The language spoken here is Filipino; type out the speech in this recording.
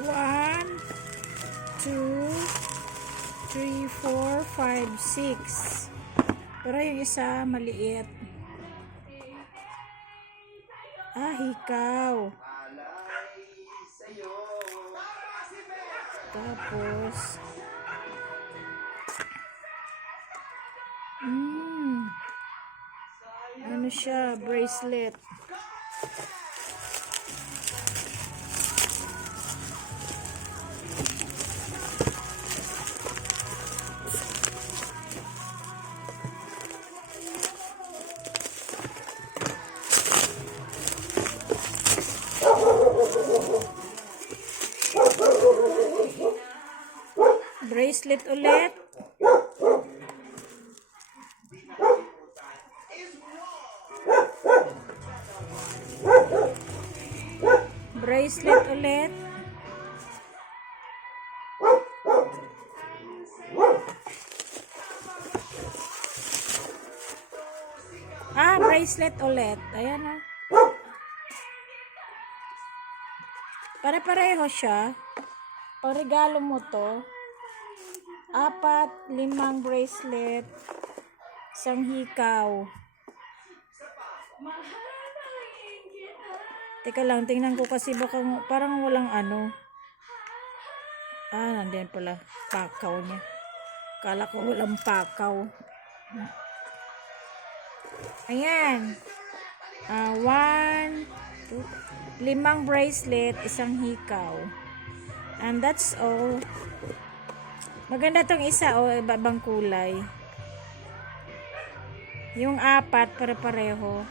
One, two, three, four, five, six. Pero yung isa maliit. Hikaw. Tapos ano siya, bracelet. Bracelet ulit. Bracelet ulit. Bracelet ulit. Ayan o. Pare-pareho siya. O regalo mo to. 4, 5 bracelet. Isang hikaw. Teka lang, tingnan ko kasi baka parang walang ano. Nandiyan pala. Pakaw niya. Kala ko walang pakaw. Ayan. 1, 2, 5 bracelet, isang hikaw. And that's all. Maganda tong isa, ibang kulay. Yung 4, pare-pareho.